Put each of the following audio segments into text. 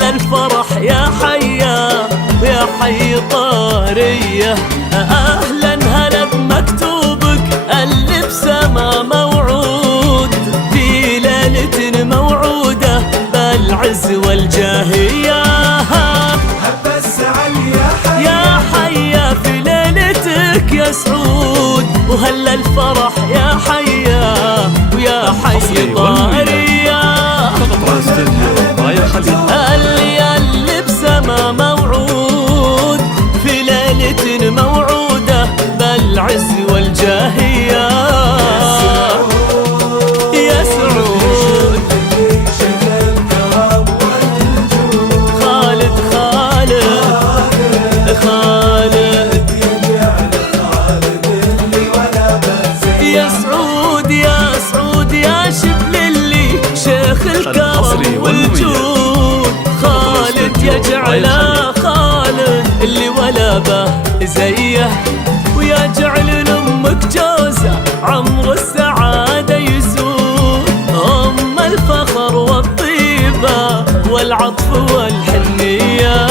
وهلا الفرح يا حيا يا حي طارية. أهلا هلا بمكتوبك اللي بسما موعود، في ليلة موعودة بالعز والجاهية. هب السعل يا حيا في ليلتك يا سعود، وهلا الفرح يا حيا ويا حي طارية. اللي بسما موعود، في ليلة موعودة بالعز والجاهية. يا سعود خالد خالد خالد يا سعود يا سعود يا شبل اللي شيخ الكرم والجود. خالد يجعله خالد اللي ولا به زيه، ويا جعل لأمك جوزة عمر السعادة يسود. أم الفخر والطيبة والعطف والحنية.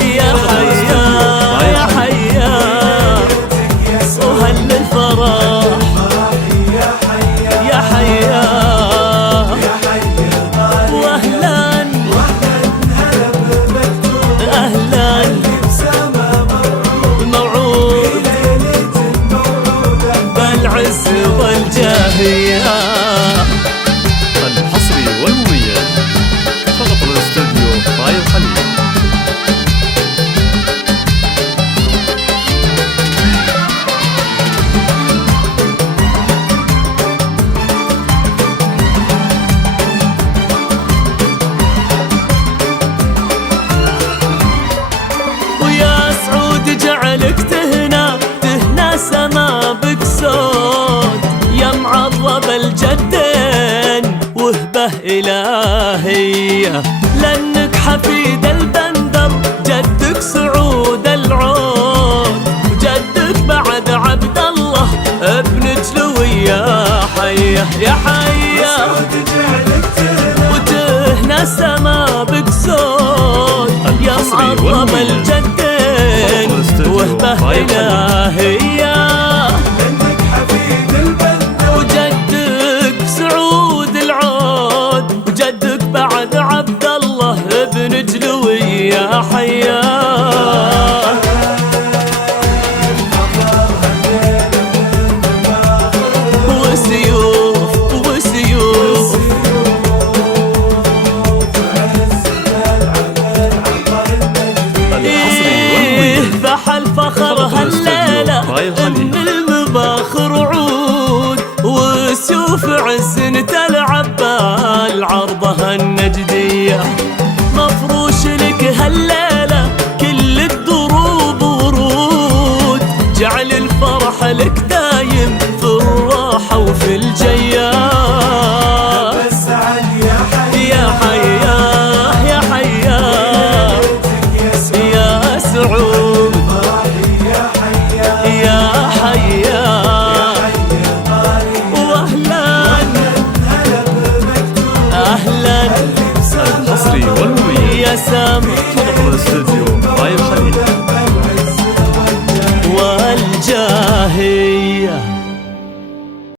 يا حيا يا حيا وهل الفرح يا حيا واهلا اهلا موعود بالعز والجاهية. الحصري والمميز فقط الاستوديو باي الخليل. جعلك تهنى تهنى سما بك صوت، يا معظم الجدين وهبة إلهية. لأنك حفيد البندر جدك سعود العود، وجدك بعد عبد الله ابن جلوي. يا حيا يا حيا وتهنى سما بك صوت، يا معظم الجدين وهبة إلهية. لأنك حفيد البندر وجدك سعود العود، وجدك بعد عبد الله ابن جلوي. يا حيا وسيوف وسيوف الفخر هالليلة من المباخر عود، وسيوف عز تلعب بالعرضها النجدية.